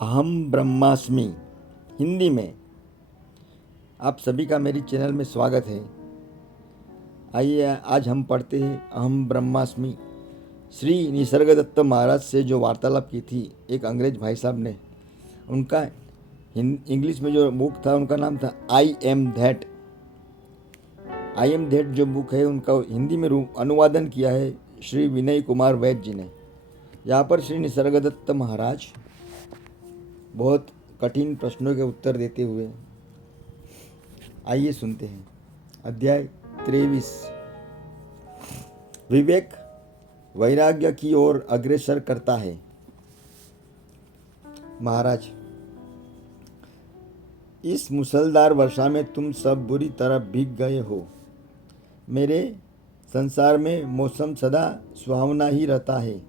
अहम ब्रह्मास्मि हिंदी में आप सभी का मेरी चैनल में स्वागत है। आइए आज हम पढ़ते हैं अहम ब्रह्मास्मि। श्री निसर्गदत्त महाराज से जो वार्तालाप की थी एक अंग्रेज भाई साहब ने, उनका इंग्लिश में जो बुक था उनका नाम था आई एम दैट। जो बुक है उनका हिंदी में अनुवादन किया है श्री विनय कुमार वैद्य जी ने। यहाँ पर श्री निसर्गदत्त महाराज बहुत कठिन प्रश्नों के उत्तर देते हुए, आइए सुनते हैं। अध्याय 23। विवेक वैराग्य की ओर अग्रसर करता है। महाराज, इस मूसलधार वर्षा में तुम सब बुरी तरह भीग गए हो। मेरे संसार में मौसम सदा सुहावना ही रहता है।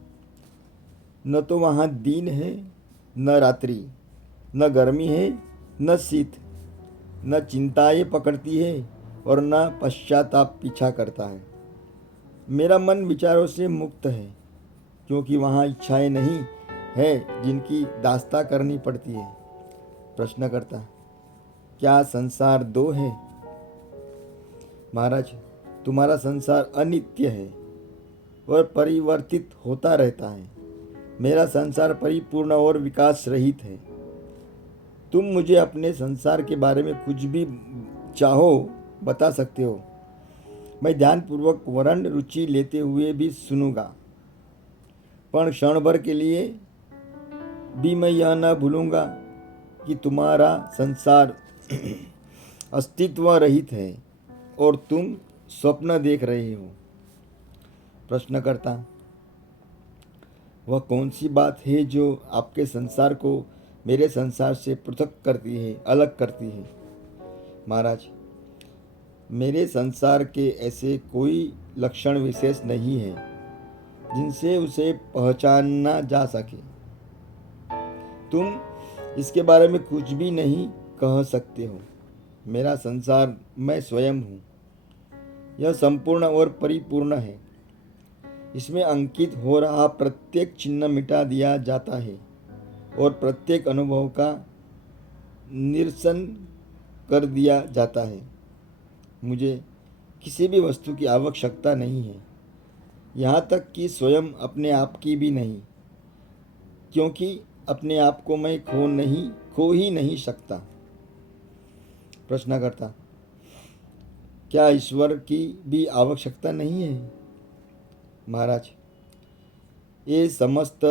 न तो वहाँ दिन है न रात्रि, न गर्मी है न शीत, न चिंताएं पकड़ती है और न पश्चाताप पीछा करता है। मेरा मन विचारों से मुक्त है, क्योंकि वहाँ इच्छाएं नहीं है जिनकी दास्ता करनी पड़ती है। प्रश्नकर्ता, क्या संसार दो है? महाराज, तुम्हारा संसार अनित्य है और परिवर्तित होता रहता है। मेरा संसार परिपूर्ण और विकास रहित है। तुम मुझे अपने संसार के बारे में कुछ भी चाहो बता सकते हो। मैं ध्यानपूर्वक वर्ण रुचि लेते हुए भी सुनूंगा, पर क्षण भर के लिए भी मैं यह न भूलूंगा कि तुम्हारा संसार अस्तित्व रहित है और तुम स्वप्न देख रहे हो। प्रश्नकर्ता, वह कौन सी बात है जो आपके संसार को मेरे संसार से पृथक करती है, अलग करती है? महाराज, मेरे संसार के ऐसे कोई लक्षण विशेष नहीं है जिनसे उसे पहचाना जा सके। तुम इसके बारे में कुछ भी नहीं कह सकते हो। मेरा संसार मैं स्वयं हूँ। यह संपूर्ण और परिपूर्ण है। इसमें अंकित हो रहा प्रत्येक चिन्ह मिटा दिया जाता है और प्रत्येक अनुभव का निरसन कर दिया जाता है। मुझे किसी भी वस्तु की आवश्यकता नहीं है, यहाँ तक कि स्वयं अपने आप की भी नहीं, क्योंकि अपने आप को मैं खो ही नहीं सकता। प्रश्नकर्ता, क्या ईश्वर की भी आवश्यकता नहीं है? महाराज, ये समस्त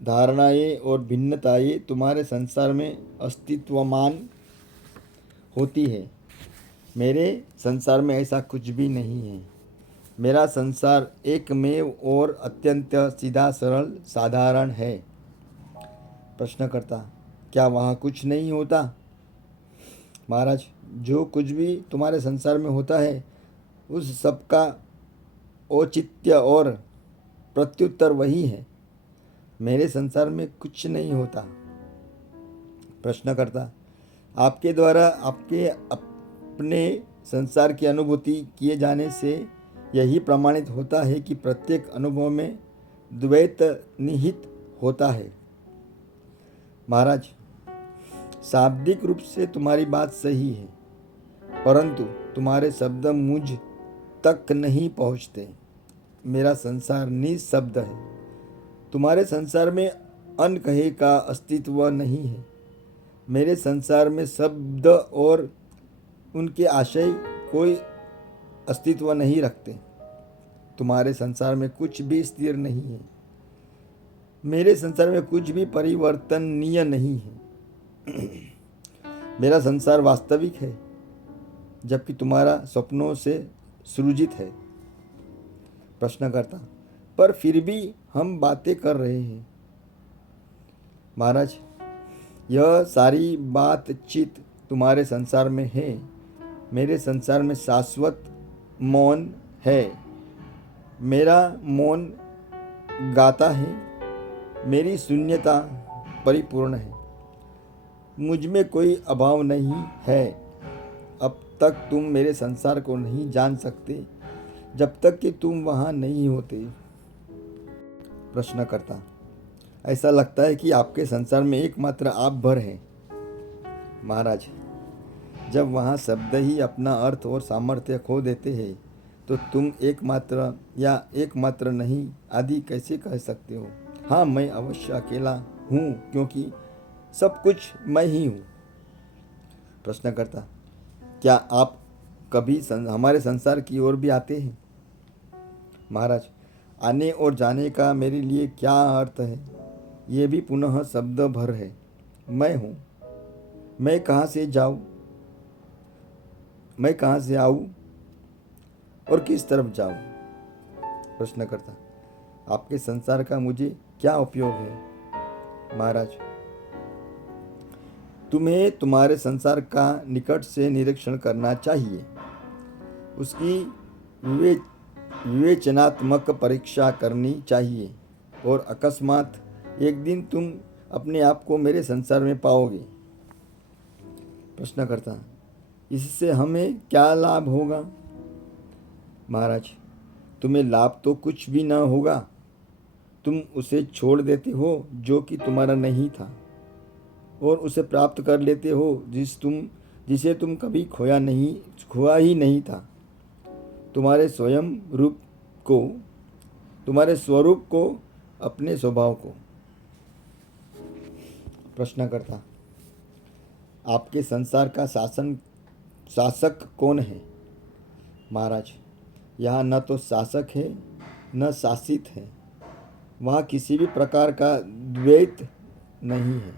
धारणाएं और भिन्नताएं तुम्हारे संसार में अस्तित्वमान होती है। मेरे संसार में ऐसा कुछ भी नहीं है। मेरा संसार एकमेव और अत्यंत सीधा सरल साधारण है। प्रश्नकर्ता, क्या वहाँ कुछ नहीं होता? महाराज, जो कुछ भी तुम्हारे संसार में होता है उस सब का औचित्य और प्रत्युत्तर वही है। मेरे संसार में कुछ नहीं होता। प्रश्नकर्ता, आपके द्वारा आपके अपने संसार की अनुभूति किए जाने से यही प्रमाणित होता है कि प्रत्येक अनुभव में द्वैत निहित होता है। महाराज, शाब्दिक रूप से तुम्हारी बात सही है, परंतु तुम्हारे शब्द मुझ तक नहीं पहुँचते। मेरा संसार निशब्द है। तुम्हारे संसार में अनकहे का अस्तित्व नहीं है। मेरे संसार में शब्द और उनके आशय कोई अस्तित्व नहीं रखते। तुम्हारे संसार में कुछ भी स्थिर नहीं है। मेरे संसार में कुछ भी परिवर्तनीय नहीं है। मेरा संसार वास्तविक है, जबकि तुम्हारा सपनों से सृजित है। प्रश्नकर्ता, पर फिर भी हम बातें कर रहे हैं। महाराज, यह सारी बातचीत तुम्हारे संसार में है। मेरे संसार में शाश्वत मौन है। मेरा मौन गाता है। मेरी शून्यता परिपूर्ण है। मुझ में कोई अभाव नहीं है। अब तक तुम मेरे संसार को नहीं जान सकते जब तक कि तुम वहाँ नहीं होते। प्रश्नकर्ता, ऐसा लगता है कि आपके संसार में एकमात्र आप भर हैं। महाराज, जब वहाँ शब्द ही अपना अर्थ और सामर्थ्य खो देते हैं तो तुम एकमात्र या एकमात्र नहीं आदि कैसे कह सकते हो? हाँ, मैं अवश्य अकेला हूँ क्योंकि सब कुछ मैं ही हूँ। प्रश्नकर्ता, क्या आप कभी हमारे संसार की ओर भी आते हैं? महाराज, आने और जाने का मेरे लिए क्या अर्थ है? ये भी पुनः शब्द भर है। मैं हूँ, मैं कहाँ से जाऊँ, मैं कहाँ से आऊँ और किस तरफ जाऊँ? प्रश्नकर्ता, आपके संसार का मुझे क्या उपयोग है? महाराज, तुम्हें तुम्हारे संसार का निकट से निरीक्षण करना चाहिए, उसकी विवेचनात्मक परीक्षा करनी चाहिए और अकस्मात एक दिन तुम अपने आप को मेरे संसार में पाओगे। प्रश्नकर्ता, इससे हमें क्या लाभ होगा? महाराज, तुम्हें लाभ तो कुछ भी न होगा। तुम उसे छोड़ देते हो जो कि तुम्हारा नहीं था और उसे प्राप्त कर लेते हो जिसे तुम कभी खोया ही नहीं था। तुम्हारे स्वरूप को, अपने स्वभाव को। प्रश्नकर्ता, आपके संसार का शासक कौन है? महाराज, यहाँ न तो शासक है न शासित है। वहाँ किसी भी प्रकार का द्वैत नहीं है।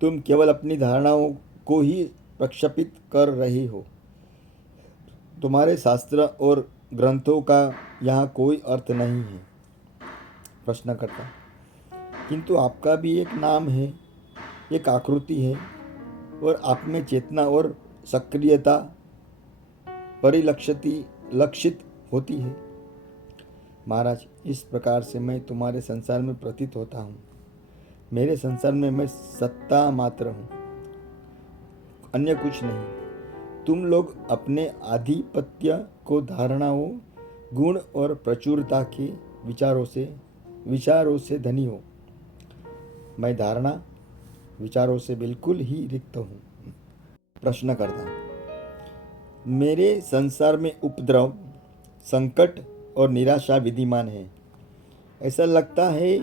तुम केवल अपनी धारणाओं को ही प्रक्षेपित कर रहे हो। तुम्हारे शास्त्र और ग्रंथों का यहाँ कोई अर्थ नहीं है। प्रश्नकर्ता, किंतु आपका भी एक नाम है, एक आकृति है और आप में चेतना और सक्रियता लक्षित होती है। महाराज, इस प्रकार से मैं तुम्हारे संसार में प्रतीत होता हूँ। मेरे संसार में मैं सत्ता मात्र हूँ, अन्य कुछ नहीं। तुम लोग अपने आधिपत्य को धारणाओं, गुण और प्रचुरता के विचारों से धनी हो। मैं धारणा विचारों से बिल्कुल ही रिक्त हूँ। प्रश्नकर्ता, मेरे संसार में उपद्रव, संकट और निराशा विद्यमान है। ऐसा लगता है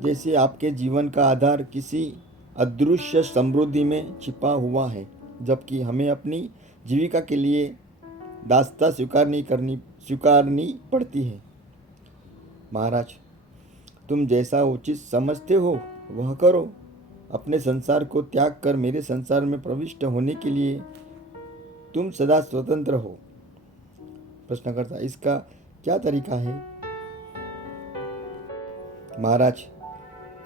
जैसे आपके जीवन का आधार किसी अदृश्य समृद्धि में छिपा हुआ है, जबकि हमें अपनी जीविका के लिए दास्ता स्वीकारनी पड़ती है। महाराज, तुम जैसा उचित समझते हो वह करो। अपने संसार को त्याग कर मेरे संसार में प्रविष्ट होने के लिए तुम सदा स्वतंत्र हो। प्रश्नकर्ता, इसका क्या तरीका है? महाराज,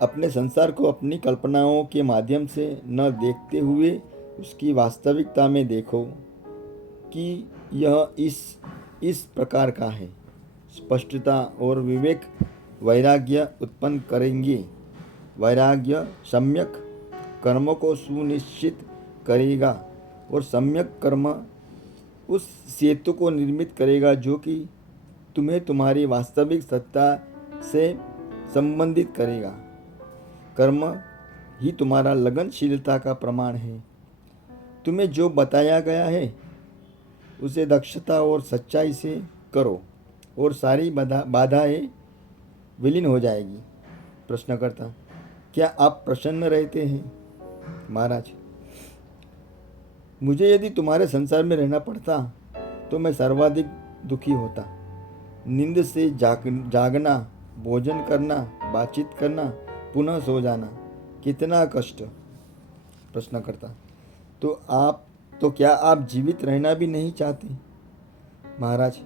अपने संसार को अपनी कल्पनाओं के माध्यम से न देखते हुए उसकी वास्तविकता में देखो कि यह इस प्रकार का है। स्पष्टता और विवेक वैराग्य उत्पन्न करेंगे। वैराग्य सम्यक कर्म को सुनिश्चित करेगा और सम्यक कर्म उस सेतु को निर्मित करेगा जो कि तुम्हें तुम्हारी वास्तविक सत्ता से संबंधित करेगा। कर्म ही तुम्हारा लगनशीलता का प्रमाण है। तुम्हें जो बताया गया है उसे दक्षता और सच्चाई से करो और सारी बाधाएं विलीन हो जाएगी। प्रश्नकर्ता, क्या आप प्रसन्न रहते हैं? महाराज, मुझे यदि तुम्हारे संसार में रहना पड़ता तो मैं सर्वाधिक दुखी होता। नींद से जागना, भोजन करना, बातचीत करना, पुनः सो जाना, कितना कष्ट। प्रश्नकर्ता, तो क्या आप जीवित रहना भी नहीं चाहते? महाराज,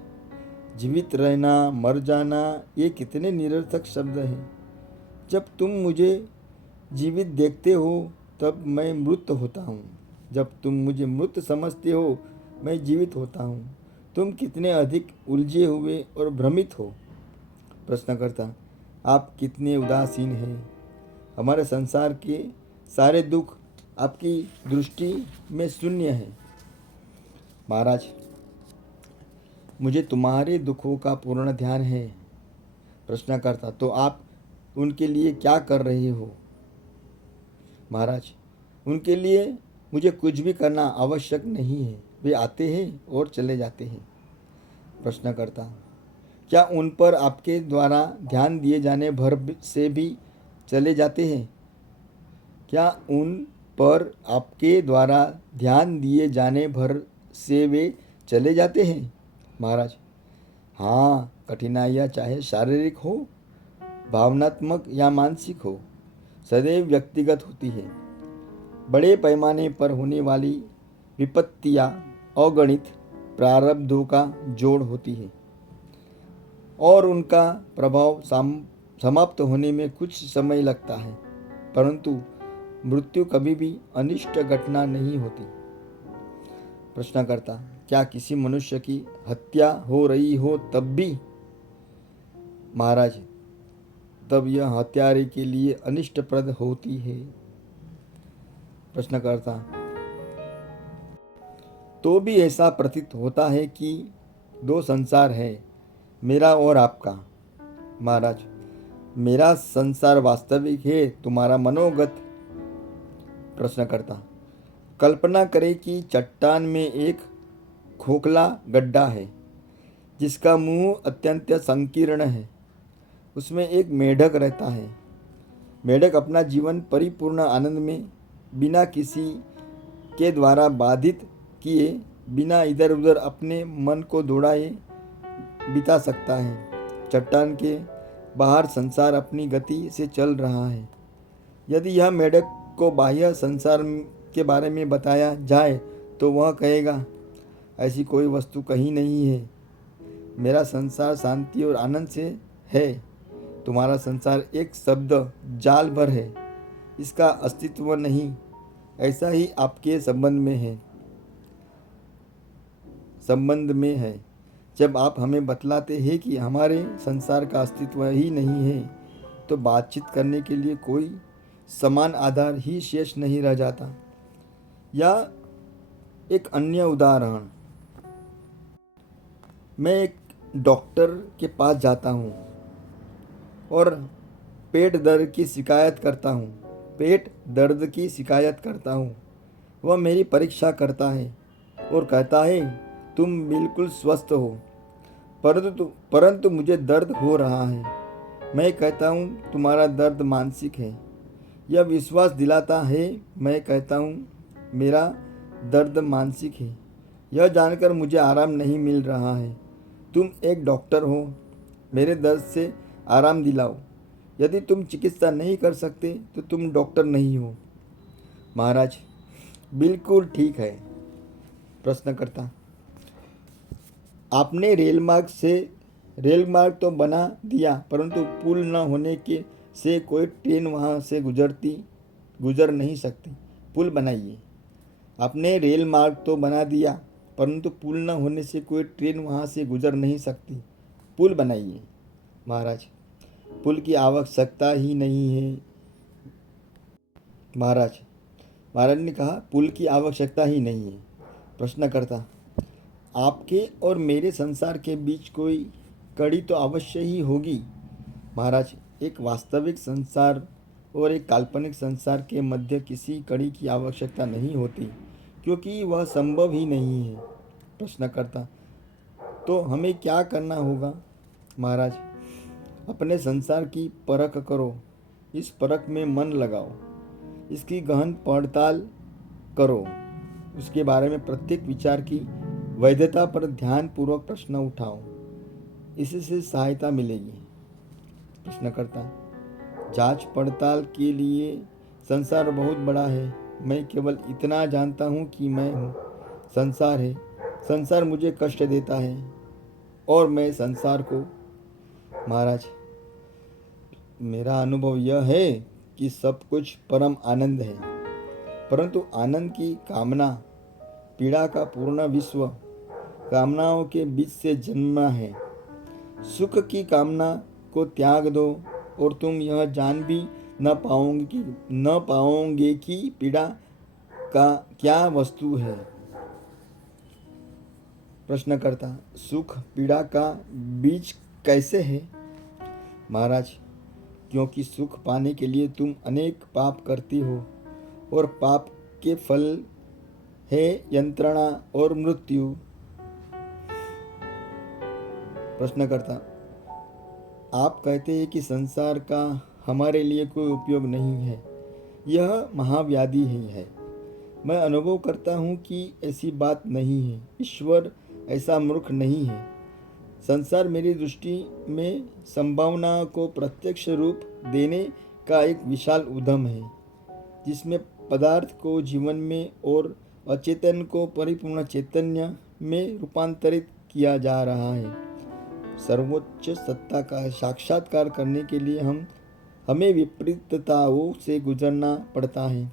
जीवित रहना, मर जाना, ये कितने निरर्थक शब्द हैं। जब तुम मुझे जीवित देखते हो तब मैं मृत होता हूँ। जब तुम मुझे मृत समझते हो मैं जीवित होता हूँ। तुम कितने अधिक उलझे हुए और भ्रमित हो। प्रश्नकर्ता, आप कितने उदासीन हैं। हमारे संसार के सारे दुख आपकी दृष्टि में शून्य है। महाराज, मुझे तुम्हारे दुखों का पूर्ण ध्यान है। प्रश्नकर्ता, तो आप उनके लिए क्या कर रहे हो? महाराज, उनके लिए मुझे कुछ भी करना आवश्यक नहीं है, वे आते हैं और चले जाते हैं। प्रश्नकर्ता, क्या उन पर आपके द्वारा ध्यान दिए जाने भर से भी चले जाते हैं? क्या उन पर आपके द्वारा ध्यान दिए जाने भर से वे चले जाते हैं? महाराज, हाँ, कठिनाइयाँ चाहे शारीरिक हो, भावनात्मक या मानसिक हो, सदैव व्यक्तिगत होती है। बड़े पैमाने पर होने वाली विपत्तियाँ अगणित प्रारब्धों का जोड़ होती है और उनका प्रभाव समाप्त होने में कुछ समय लगता है, परंतु मृत्यु कभी भी अनिष्ट घटना नहीं होती। प्रश्नकर्ता, क्या किसी मनुष्य की हत्या हो रही हो तब भी? महाराज, तब यह हत्यारे के लिए अनिष्टप्रद होती है। प्रश्नकर्ता, तो भी ऐसा प्रतीत होता है कि दो संसार है, मेरा और आपका। महाराज, मेरा संसार वास्तविक है, तुम्हारा मनोगत। प्रश्नकर्ता, कल्पना करें कि चट्टान में एक खोखला गड्ढा है जिसका मुंह अत्यंत संकीर्ण है। उसमें एक मेढक रहता है। मेढक अपना जीवन परिपूर्ण आनंद में बिना किसी के द्वारा बाधित किए, बिना इधर उधर अपने मन को दौड़ाए बिता सकता है। चट्टान के बाहर संसार अपनी गति से चल रहा है। यदि यह मेढक को बाह्य संसार के बारे में बताया जाए तो वह कहेगा, ऐसी कोई वस्तु कहीं नहीं है, मेरा संसार शांति और आनंद से है, तुम्हारा संसार एक शब्द जाल भर है, इसका अस्तित्व नहीं। ऐसा ही आपके संबंध में है। जब आप हमें बतलाते हैं कि हमारे संसार का अस्तित्व ही नहीं है, तो बातचीत करने के लिए कोई समान आधार ही शेष नहीं रह जाता। या एक अन्य उदाहरण, मैं एक डॉक्टर के पास जाता हूँ और पेट दर्द की शिकायत करता हूँ। वह मेरी परीक्षा करता है और कहता है, तुम बिल्कुल स्वस्थ हो, परंतु मुझे दर्द हो रहा है। मैं कहता हूँ, तुम्हारा दर्द मानसिक है। यह विश्वास दिलाता है। मैं कहता हूँ, मेरा दर्द मानसिक है। यह जानकर मुझे आराम नहीं मिल रहा है। तुम एक डॉक्टर हो, मेरे दर्द से आराम दिलाओ। यदि तुम चिकित्सा नहीं कर सकते तो तुम डॉक्टर नहीं हो। महाराज, बिल्कुल ठीक है। प्रश्नकर्ता, आपने रेलमार्ग तो बना दिया, परंतु पुल न होने के से कोई ट्रेन वहाँ से गुजर नहीं सकती। पुल बनाइए। आपने रेल मार्ग तो बना दिया, परंतु पुल न होने से कोई ट्रेन वहाँ से गुजर नहीं सकती। पुल बनाइए। महाराज, पुल की आवश्यकता ही नहीं है। महाराज ने कहा, पुल की आवश्यकता ही नहीं है। प्रश्नकर्ता, आपके और मेरे संसार के बीच कोई कड़ी तो अवश्य ही होगी। महाराज, एक वास्तविक संसार और एक काल्पनिक संसार के मध्य किसी कड़ी की आवश्यकता नहीं होती, क्योंकि वह संभव ही नहीं है। प्रश्नकर्ता, तो हमें क्या करना होगा? महाराज, अपने संसार की परख करो, इस परख में मन लगाओ, इसकी गहन पड़ताल करो, उसके बारे में प्रत्येक विचार की वैधता पर ध्यानपूर्वक प्रश्न उठाओ, इससे सहायता मिलेगी। प्रश्नकर्ता, जांच पड़ताल के लिए संसार बहुत बड़ा है। मैं केवल इतना जानता हूँ कि मैं हूँ, संसार है, संसार मुझे कष्ट देता है और मैं संसार को। महाराज, मेरा अनुभव यह है कि सब कुछ परम आनंद है, परंतु आनंद की कामना पीड़ा का पूर्ण विश्व कामनाओं के बीच से जन्मा है। सुख की कामना को त्याग दो और तुम यह जान भी न पाओगे कि पीड़ा का क्या वस्तु है। प्रश्नकर्ता, सुख पीड़ा का बीज कैसे है? महाराज, क्योंकि सुख पाने के लिए तुम अनेक पाप करती हो और पाप के फल है यंत्रणा और मृत्यु। प्रश्नकर्ता, आप कहते हैं कि संसार का हमारे लिए कोई उपयोग नहीं है, यह महाव्याधि ही है। मैं अनुभव करता हूँ कि ऐसी बात नहीं है। ईश्वर ऐसा मूर्ख नहीं है। संसार मेरी दृष्टि में संभावना को प्रत्यक्ष रूप देने का एक विशाल उद्यम है, जिसमें पदार्थ को जीवन में और अचेतन को परिपूर्ण चैतन्य में रूपांतरित किया जा रहा है। सर्वोच्च सत्ता का साक्षात्कार करने के लिए हमें विपरीतताओं से गुजरना पड़ता है।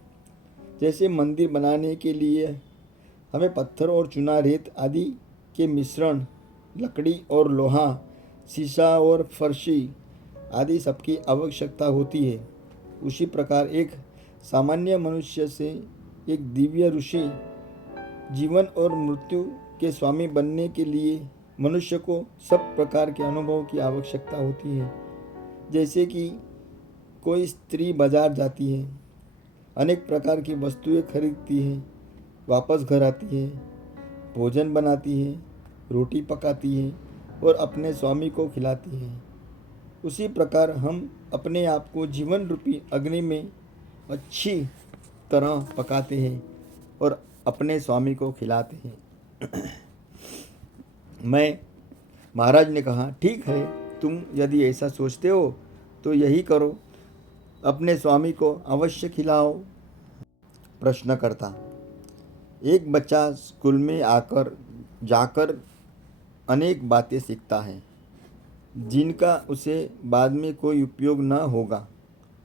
जैसे मंदिर बनाने के लिए हमें पत्थर और चूना रेत आदि के मिश्रण, लकड़ी और लोहा, शीशा और फर्शी आदि सबकी आवश्यकता होती है, उसी प्रकार एक सामान्य मनुष्य से एक दिव्य ऋषि जीवन और मृत्यु के स्वामी बनने के लिए मनुष्य को सब प्रकार के अनुभव की आवश्यकता होती है। जैसे कि कोई स्त्री बाजार जाती है, अनेक प्रकार की वस्तुएं खरीदती है, वापस घर आती है, भोजन बनाती है, रोटी पकाती है और अपने स्वामी को खिलाती है, उसी प्रकार हम अपने आप को जीवन रूपी अग्नि में अच्छी तरह पकाते हैं और अपने स्वामी को खिलाते हैं। महाराज ने कहा, ठीक है, तुम यदि ऐसा सोचते हो तो यही करो, अपने स्वामी को अवश्य खिलाओ। प्रश्नकर्ता, एक बच्चा स्कूल में जाकर अनेक बातें सीखता है जिनका उसे बाद में कोई उपयोग न होगा,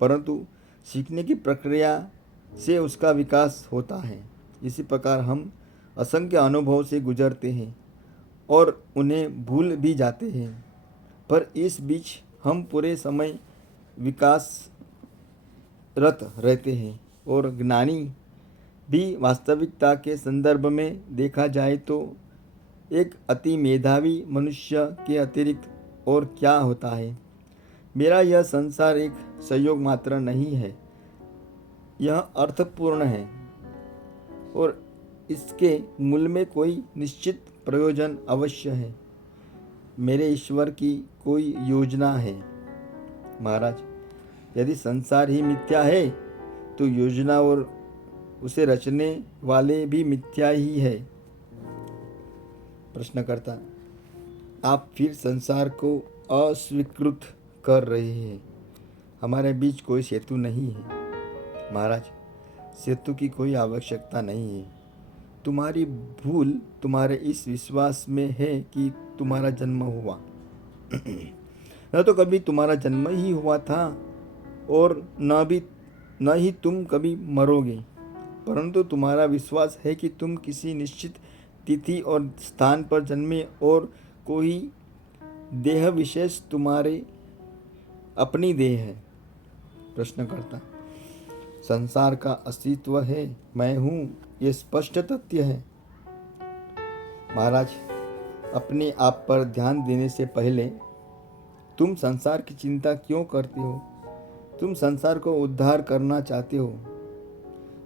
परंतु सीखने की प्रक्रिया से उसका विकास होता है। इसी प्रकार हम असंख्य अनुभव से गुजरते हैं और उन्हें भूल भी जाते हैं, पर इस बीच हम पूरे समय विकासरत रहते हैं और ज्ञानी भी वास्तविकता के संदर्भ में देखा जाए तो एक अति मेधावी मनुष्य के अतिरिक्त और क्या होता है। मेरा यह संसार एक संयोग मात्र नहीं है, यह अर्थपूर्ण है और इसके मूल में कोई निश्चित प्रयोजन अवश्य है। मेरे ईश्वर की कोई योजना है। महाराज, यदि संसार ही मिथ्या है तो योजना और उसे रचने वाले भी मिथ्या ही है। प्रश्नकर्ता, आप फिर संसार को अस्वीकृत कर रहे हैं। हमारे बीच कोई सेतु नहीं है। महाराज, सेतु की कोई आवश्यकता नहीं है। तुम्हारी भूल तुम्हारे इस विश्वास में है कि तुम्हारा जन्म हुआ। न तो कभी तुम्हारा जन्म ही हुआ था और न ही तुम कभी मरोगे, परंतु तुम्हारा विश्वास है कि तुम किसी निश्चित तिथि और स्थान पर जन्मे और कोई देह विशेष तुम्हारे अपनी देह है। प्रश्नकर्ता, संसार का अस्तित्व है, मैं हूँ, ये स्पष्ट तथ्य है। महाराज, अपने आप पर ध्यान देने से पहले तुम संसार की चिंता क्यों करते हो? तुम संसार को उद्धार करना चाहते हो।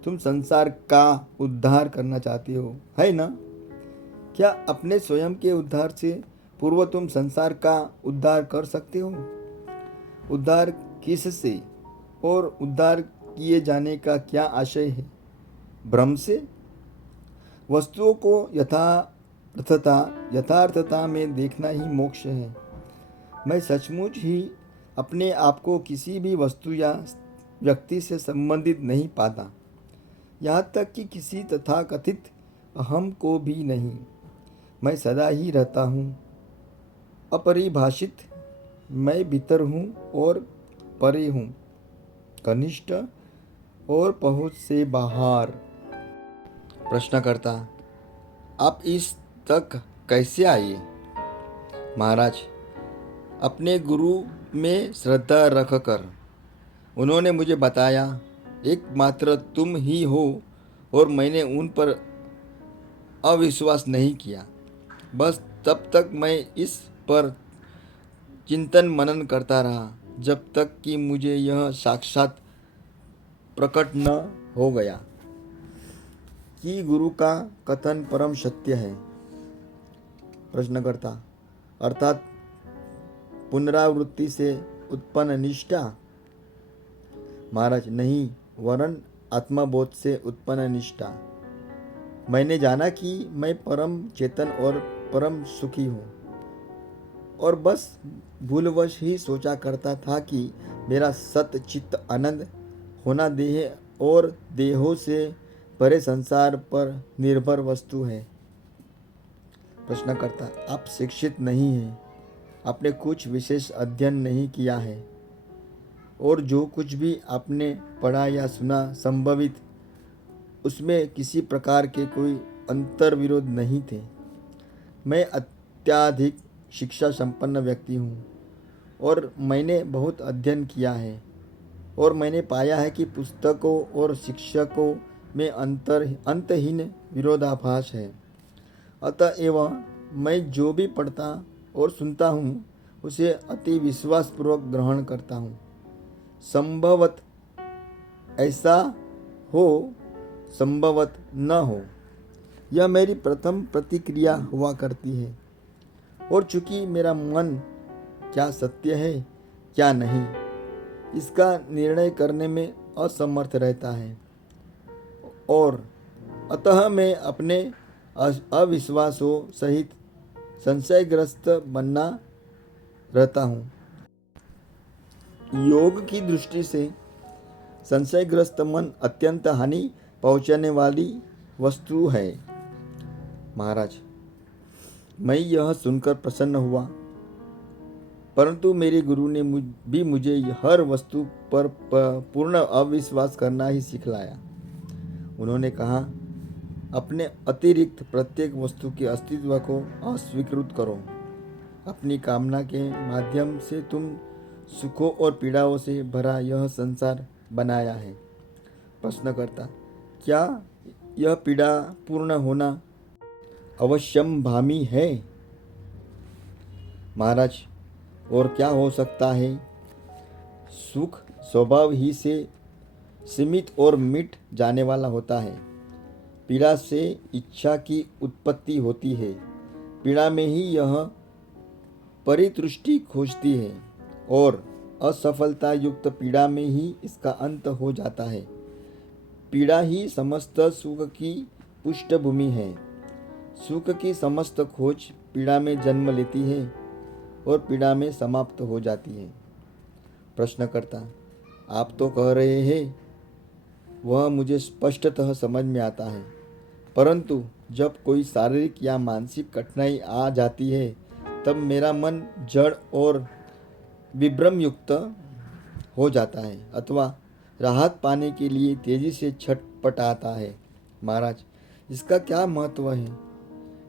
तुम संसार का उद्धार करना चाहते हो, है ना? क्या अपने स्वयं के उद्धार से पूर्व तुम संसार का उद्धार कर सकते हो? उद्धार किससे और उद्धार किए जाने का क्या आशय है? भ्रम से? वस्तुओं को यथार्थता में देखना ही मोक्ष है। मैं सचमुच ही अपने आप को किसी भी वस्तु या व्यक्ति से संबंधित नहीं पाता, यहाँ तक कि किसी तथाकथित अहम को भी नहीं। मैं सदा ही रहता हूँ अपरिभाषित। मैं भीतर हूँ और परे हूँ, कनिष्ठ और पहुँच से बाहर। प्रश्नकर्ता, आप इस तक कैसे आए? महाराज, अपने गुरु में श्रद्धा रखकर। उन्होंने मुझे बताया, एकमात्र तुम ही हो और मैंने उन पर अविश्वास नहीं किया। बस तब तक मैं इस पर चिंतन मनन करता रहा जब तक कि मुझे यह साक्षात प्रकट न हो गया कि गुरु का कथन परम सत्य है। प्रश्नकर्ता, अर्थात पुनरावृत्ति से उत्पन्न निष्ठा? महाराज, नहीं, वरन आत्मबोध से उत्पन्न निष्ठा। मैंने जाना कि मैं परम चेतन और परम सुखी हूँ, और बस भूलवश ही सोचा करता था कि मेरा सत चित्त आनंद होना देह और देहों से परे संसार पर निर्भर वस्तु है। प्रश्नकर्ता, आप शिक्षित नहीं हैं, आपने कुछ विशेष अध्ययन नहीं किया है, और जो कुछ भी आपने पढ़ा या सुना संभवित उसमें किसी प्रकार के कोई अंतर विरोध नहीं थे। मैं अत्याधिक शिक्षा संपन्न व्यक्ति हूँ, और मैंने बहुत अध्ययन किया है, और मैंने पाया है कि पुस्तकों और शिक्षकों में अंतहीन विरोधाभास है। अतएव मैं जो भी पढ़ता और सुनता हूँ उसे अति विश्वासपूर्वक ग्रहण करता हूँ। संभवत ऐसा हो, संभवत न हो, यह मेरी प्रथम प्रतिक्रिया हुआ करती है। और चूंकि मेरा मन क्या सत्य है क्या नहीं, इसका निर्णय करने में असमर्थ रहता है, और अतः मैं अपने अविश्वासों सहित संशयग्रस्त बना रहता हूँ। योग की दृष्टि से संशयग्रस्त मन अत्यंत हानि पहुँचाने वाली वस्तु है। महाराज, मैं यह सुनकर प्रसन्न हुआ, परंतु मेरे गुरु ने भी मुझे हर वस्तु पर पूर्ण अविश्वास करना ही सिखलाया। उन्होंने कहा, अपने अतिरिक्त प्रत्येक वस्तु के अस्तित्व को अस्वीकृत करो। अपनी कामना के माध्यम से तुम सुखों और पीड़ाओं से भरा यह संसार बनाया है। प्रश्नकर्ता, क्या यह पीड़ा पूर्ण होना अवश्यम्भावी है? महाराज, और क्या हो सकता है? सुख स्वभाव ही से सीमित और मिट जाने वाला होता है। पीड़ा से इच्छा की उत्पत्ति होती है। पीड़ा में ही यह परितुष्टि खोजती है, और असफलता युक्त पीड़ा में ही इसका अंत हो जाता है। पीड़ा ही समस्त सुख की पृष्ठभूमि है। सुख की समस्त खोज पीड़ा में जन्म लेती है और पीड़ा में समाप्त हो जाती है। प्रश्नकर्ता, आप तो कह रहे हैं, वह मुझे स्पष्टतः समझ में आता है, परंतु जब कोई शारीरिक या मानसिक कठिनाई आ जाती है तब मेरा मन जड़ और विभ्रम युक्त हो जाता है, अथवा राहत पाने के लिए तेजी से छटपटाता है। महाराज, इसका क्या महत्व है?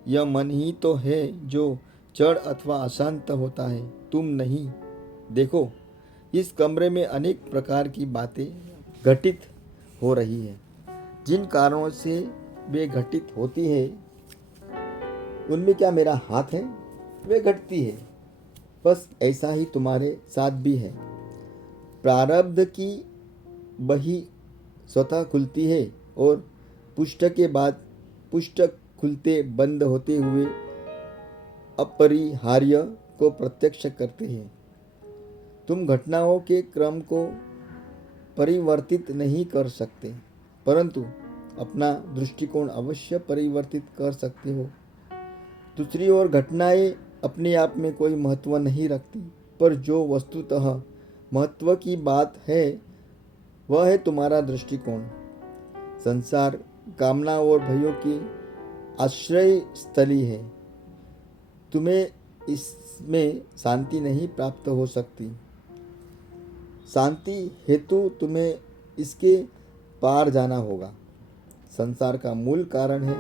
यह मन ही तो है जो जड़ अथवा अशांत होता है, तुम नहीं। देखो, इस कमरे में अनेक प्रकार की बातें घटित हो रही है। जिन कारणों से वे घटित होती है उनमें क्या मेरा हाथ है? वे घटती है। बस ऐसा ही तुम्हारे साथ भी है। प्रारब्ध की बही स्वतः खुलती है और पुष्ट के बाद पुष्ट खुलते बंद होते हुए अपरिहार्य को प्रत्यक्ष करते हैं। तुम घटनाओं के क्रम को परिवर्तित नहीं कर सकते, परंतु अपना दृष्टिकोण अवश्य परिवर्तित कर सकते हो। दूसरी ओर घटनाएं अपने आप में कोई महत्व नहीं रखती, पर जो वस्तुतः महत्व की बात है वह है तुम्हारा दृष्टिकोण। संसार कामना और भयों की आश्रय स्थली है। तुम्हें इसमें शांति नहीं प्राप्त हो सकती। शांति हेतु तुम्हें इसके पार जाना होगा। संसार का मूल कारण है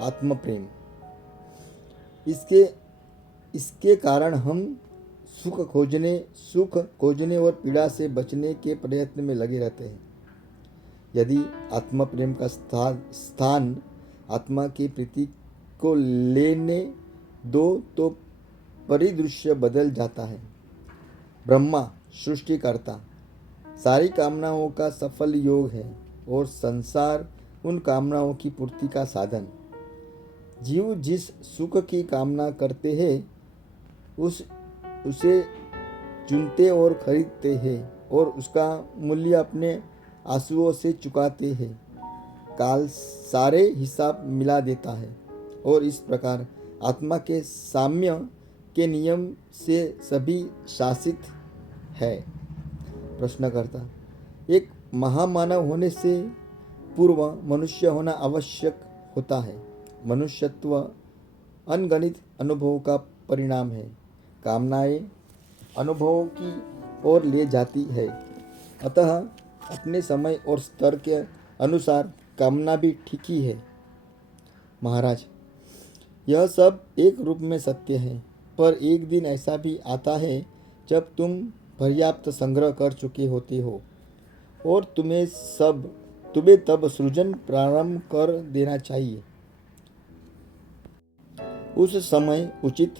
आत्म प्रेम। इसके कारण हम सुख खोजने और पीड़ा से बचने के प्रयत्न में लगे रहते हैं। यदि आत्म प्रेम का स्थान आत्मा की प्रीति को लेने दो तो परिदृश्य बदल जाता है। ब्रह्मा सृष्टिकर्ता, सारी कामनाओं का सफल योग है और संसार उन कामनाओं की पूर्ति का साधन। जीव जिस सुख की कामना करते हैं उसे चुनते और खरीदते हैं और उसका मूल्य अपने आंसुओं से चुकाते हैं। काल सारे हिसाब मिला देता है और इस प्रकार आत्मा के साम्य के नियम से सभी शासित है। प्रश्नकर्ता, एक महामानव होने से पूर्व मनुष्य होना आवश्यक होता है। मनुष्यत्व अनगणित अनुभवों का परिणाम है। कामनाएं अनुभवों की ओर ले जाती है, अतः अपने समय और स्तर के अनुसार कामना भी ठीक ही है। महाराज, यह सब एक रूप में सत्य है, पर एक दिन ऐसा भी आता है जब तुम पर्याप्त संग्रह कर चुके होते हो और तुम्हें तब सृजन प्रारंभ कर देना चाहिए। उस समय उचित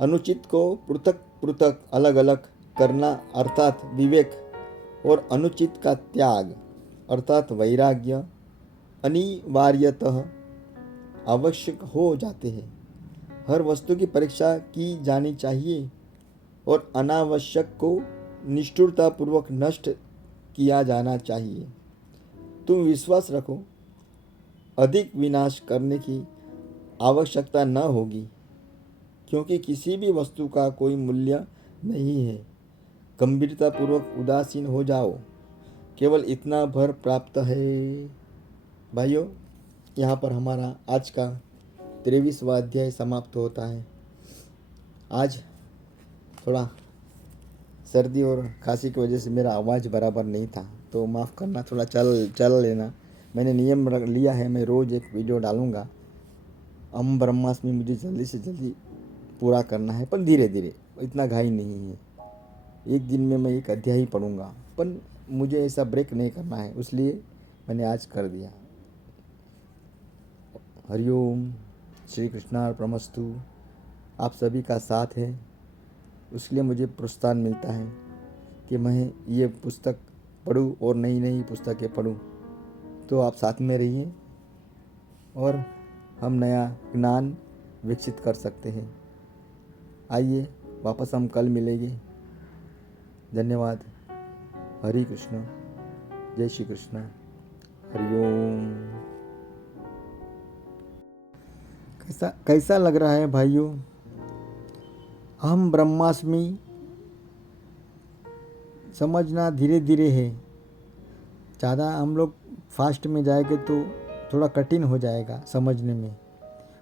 अनुचित को पृथक पृथक अलग अलग करना अर्थात विवेक और अनुचित का त्याग अर्थात वैराग्य अनिवार्यतः आवश्यक हो जाते हैं। हर वस्तु की परीक्षा की जानी चाहिए और अनावश्यक को निष्ठुरतापूर्वक नष्ट किया जाना चाहिए। तुम विश्वास रखो, अधिक विनाश करने की आवश्यकता न होगी, क्योंकि किसी भी वस्तु का कोई मूल्य नहीं है। गंभीरतापूर्वक उदासीन हो जाओ, केवल इतना भर प्राप्त है। भाइयों, यहाँ पर हमारा आज का 23वां अध्याय समाप्त होता है। आज थोड़ा सर्दी और खांसी की वजह से मेरा आवाज़ बराबर नहीं था, तो माफ़ करना, थोड़ा चल लेना। मैंने नियम लिया है, मैं रोज़ एक वीडियो डालूँगा। अहम ब्रह्मास्मि मुझे जल्दी से जल्दी पूरा करना है, पर धीरे धीरे, इतना घाई नहीं है। एक दिन में मैं एक अध्याय ही पढ़ूँगा, पर मुझे ऐसा ब्रेक नहीं करना है, इसलिए मैंने आज कर दिया। हरिओम, श्री कृष्णार्पणमस्तु। आप सभी का साथ है, उसके लिए मुझे प्रोत्साहन मिलता है कि मैं ये पुस्तक पढूं और नई नई पुस्तकें पढूं। तो आप साथ में रहिए और हम नया ज्ञान विकसित कर सकते हैं। आइए वापस हम कल मिलेंगे। धन्यवाद। हरि कृष्ण, जय श्री कृष्ण, हरिओम। कैसा लग रहा है भाइयों? अहम ब्रह्मास्मि समझना धीरे धीरे है। ज़्यादा हम लोग फास्ट में जाएंगे तो थोड़ा कठिन हो जाएगा समझने में,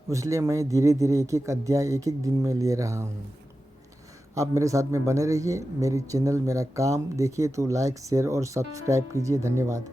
इसलिए मैं धीरे धीरे एक एक अध्याय एक एक दिन में ले रहा हूँ। आप मेरे साथ में बने रहिए। मेरी चैनल मेरा काम देखिए तो लाइक शेयर और सब्सक्राइब कीजिए। धन्यवाद।